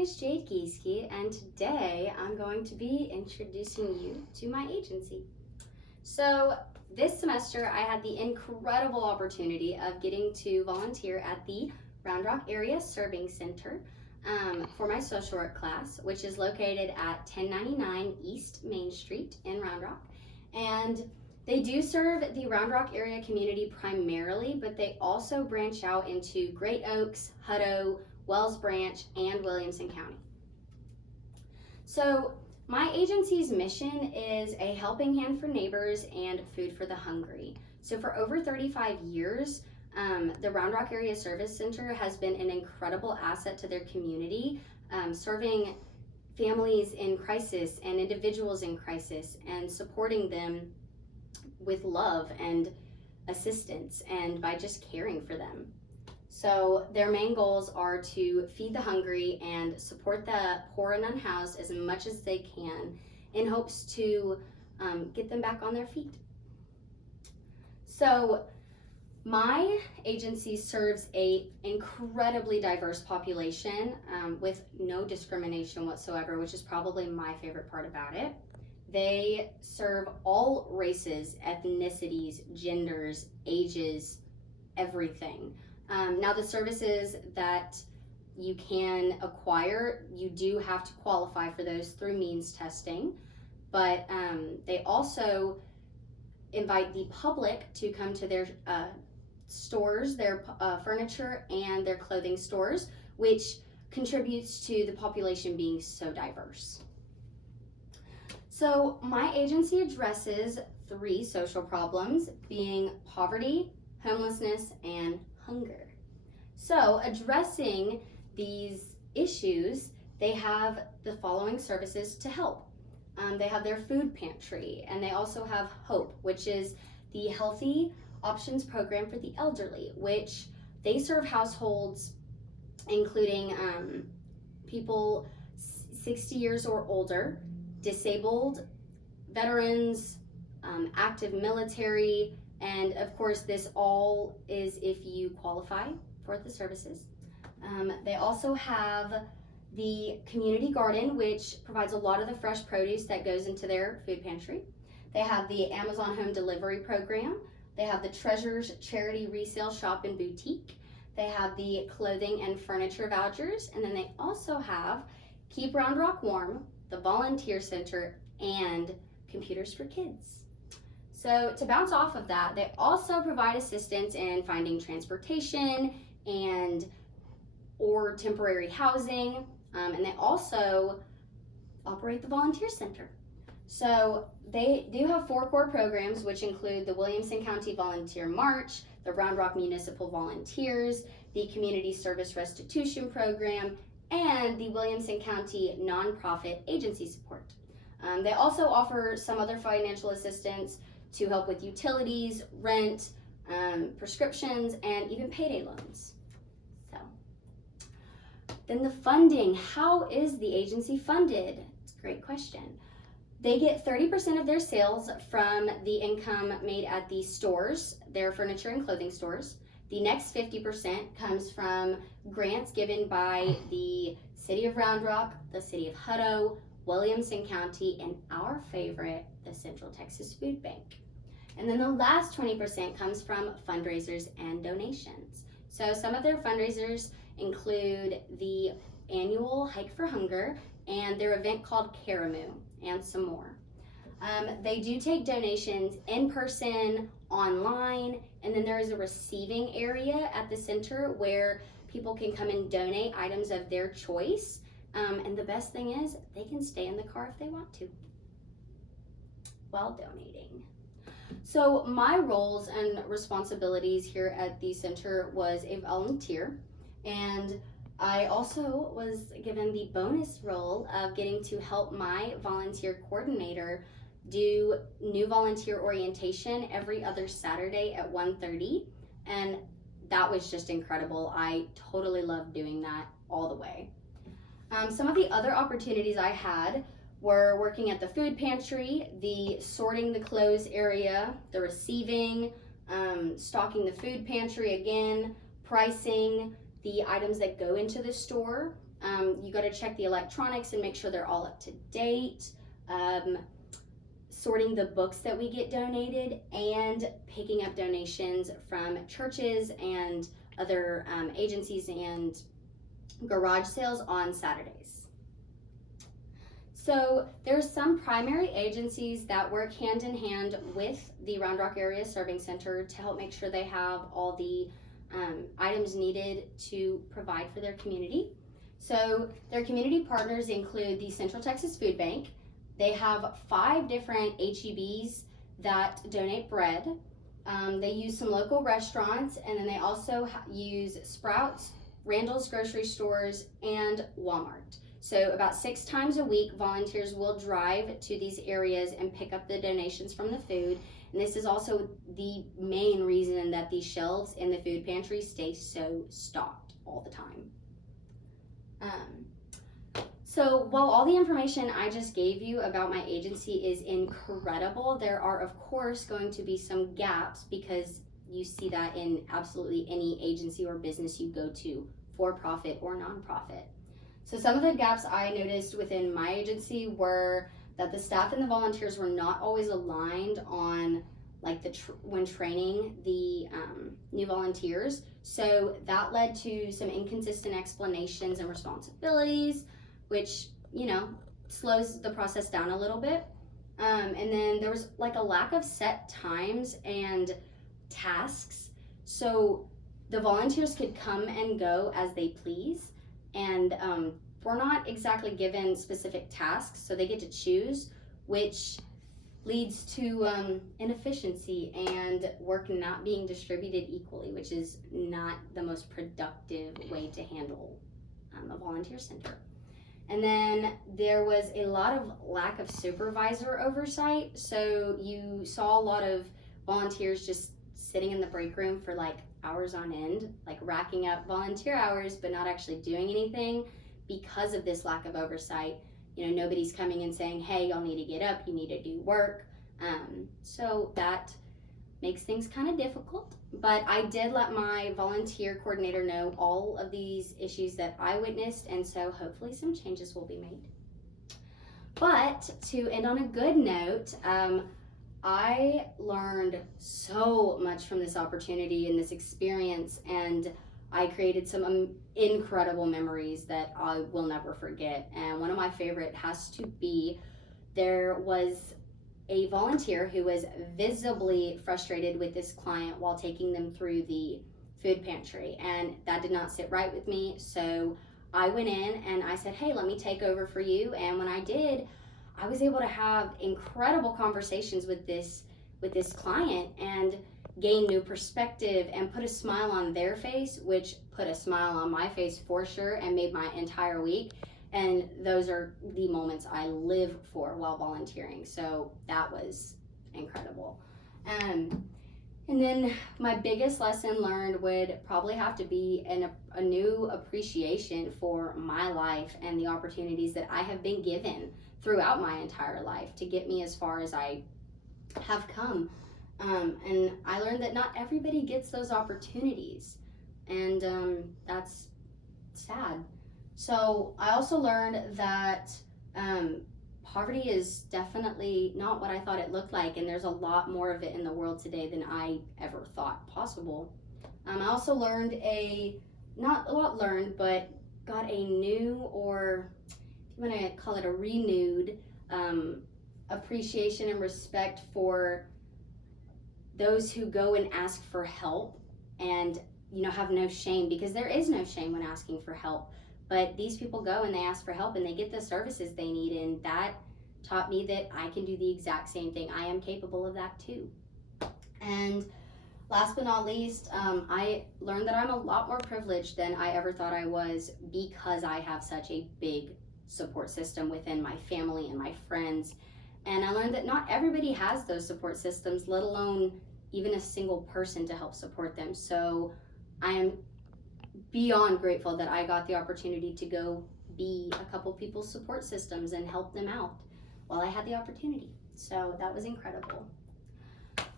is Jade and today I'm going to be introducing you to my agency. So this semester I had the incredible opportunity of getting to volunteer at the Round Rock Area Serving Center for my social work class, which is located at 1099 East Main Street in Round Rock. And they do serve the Round Rock area community primarily, but they also branch out into Great Oaks, Hutto, Wells Branch, and Williamson County. So my agency's mission is a helping hand for neighbors and food for the hungry. So for over 35 years, the Round Rock Area Service Center has been an incredible asset to their community, serving families in crisis and individuals in crisis and supporting them with love and assistance and by just caring for them. So their main goals are to feed the hungry and support the poor and unhoused as much as they can in hopes to get them back on their feet. So my agency serves a incredibly diverse population with no discrimination whatsoever, which is probably my favorite part about it. They serve all races, ethnicities, genders, ages, everything. Now the services that you can acquire, you do have to qualify for those through means testing, but they also invite the public to come to their stores, their furniture and their clothing stores, which contributes to the population being so diverse. So my agency addresses 3 social problems, being poverty, homelessness, and hunger. So addressing these issues, they have the following services to help. They have their food pantry, and they also have HOPE, which is the Healthy Options Program for the Elderly, which they serve households including people 60 years or older, disabled, veterans, active military, and of course this all is if you qualify for the services. They also have the community garden, which provides a lot of the fresh produce that goes into their food pantry. They have the Amazon home delivery program. They have the Treasures Charity Resale Shop and Boutique. They have the clothing and furniture vouchers, and then they also have Keep Round Rock Warm, the Volunteer Center, and Computers for Kids. So to bounce off of that, they also provide assistance in finding transportation or temporary housing, and they also operate the Volunteer Center. So they do have 4 core programs, which include the Williamson County Volunteer March, the Round Rock Municipal Volunteers, the Community Service Restitution Program, and the Williamson County Nonprofit Agency Support. They also offer some other financial assistance to help with utilities, rent, prescriptions, and even payday loans. So, then the funding. How is the agency funded? It's a great question. They get 30% of their sales from the income made at the stores, their furniture and clothing stores. The next 50% comes from grants given by the City of Round Rock, the City of Hutto, Williamson County, and our favorite, the Central Texas Food Bank. And then the last 20% comes from fundraisers and donations. So some of their fundraisers include the annual Hike for Hunger and their event called Karamu, and some more. They do take donations in person, online, and then there is a receiving area at the center where people can come and donate items of their choice. And the best thing is they can stay in the car if they want to while donating. So my roles and responsibilities here at the center was a volunteer, and I also was given the bonus role of getting to help my volunteer coordinator do new volunteer orientation every other Saturday at 1:30, and that was just incredible. I totally loved doing that all the way. Some of the other opportunities I had were working at the food pantry, the sorting the clothes area, the receiving, stocking the food pantry again, pricing the items that go into the store, You got to check the electronics and make sure they're all up to date. Sorting the books that we get donated, and picking up donations from churches and other agencies and garage sales on Saturdays. So there's some primary agencies that work hand in hand with the Round Rock Area Serving Center to help make sure they have all the items needed to provide for their community. So their community partners include the Central Texas Food Bank. They have 5 different HEBs that donate bread. They use some local restaurants, and then they also use Sprouts, Randall's grocery stores, and Walmart. So about 6 times a week, volunteers will drive to these areas and pick up the donations from the food. And this is also the main reason that the shelves in the food pantry stay so stocked all the time. So while all the information I just gave you about my agency is incredible, there are of course going to be some gaps, because you see that in absolutely any agency or business you go to, for profit or nonprofit. So some of the gaps I noticed within my agency were that the staff and the volunteers were not always aligned on when training the new volunteers. So that led to some inconsistent explanations and responsibilities, which, slows the process down a little bit. And then there was a lack of set times and tasks. So the volunteers could come and go as they please. And we're not exactly given specific tasks, so they get to choose, which leads to inefficiency and work not being distributed equally, which is not the most productive way to handle a volunteer center. And then there was a lot of lack of supervisor oversight. So you saw a lot of volunteers just sitting in the break room for hours on end, racking up volunteer hours, but not actually doing anything because of this lack of oversight. Nobody's coming and saying, hey, y'all need to get up, you need to do work. So that makes things kind of difficult. But I did let my volunteer coordinator know all of these issues that I witnessed, and so hopefully some changes will be made. But to end on a good note, I learned so much from this opportunity and this experience, and I created some incredible memories that I will never forget. And one of my favorite has to be, there was a volunteer who was visibly frustrated with this client while taking them through the food pantry, and that did not sit right with me. So I went in and I said, hey, let me take over for you. And when I did, I was able to have incredible conversations with this client and gain new perspective and put a smile on their face, which put a smile on my face for sure and made my entire week. And those are the moments I live for while volunteering. So that was incredible. And then my biggest lesson learned would probably have to be a new appreciation for my life and the opportunities that I have been given throughout my entire life to get me as far as I have come. And I learned that not everybody gets those opportunities, and that's sad. So I also learned that poverty is definitely not what I thought it looked like, and there's a lot more of it in the world today than I ever thought possible. I also learned but got a new, or if you want to call it a renewed, appreciation and respect for those who go and ask for help and have no shame, because there is no shame when asking for help. But these people go and they ask for help and they get the services they need, and that taught me that I can do the exact same thing. I am capable of that too. And last but not least, I learned that I'm a lot more privileged than I ever thought I was, because I have such a big support system within my family and my friends. And I learned that not everybody has those support systems, let alone even a single person to help support them. So I am beyond grateful that I got the opportunity to go be a couple people's support systems and help them out while I had the opportunity. So that was incredible.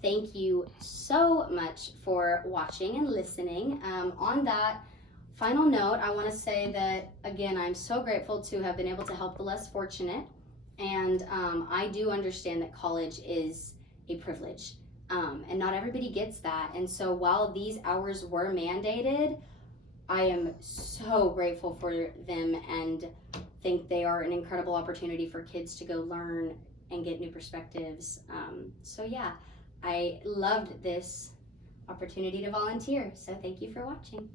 Thank you so much for watching and listening. On that, Final note, I want to say that, again, I'm so grateful to have been able to help the less fortunate. And I do understand that college is a privilege. And not everybody gets that. And so while these hours were mandated, I am so grateful for them and think they are an incredible opportunity for kids to go learn and get new perspectives. So yeah, I loved this opportunity to volunteer. So thank you for watching.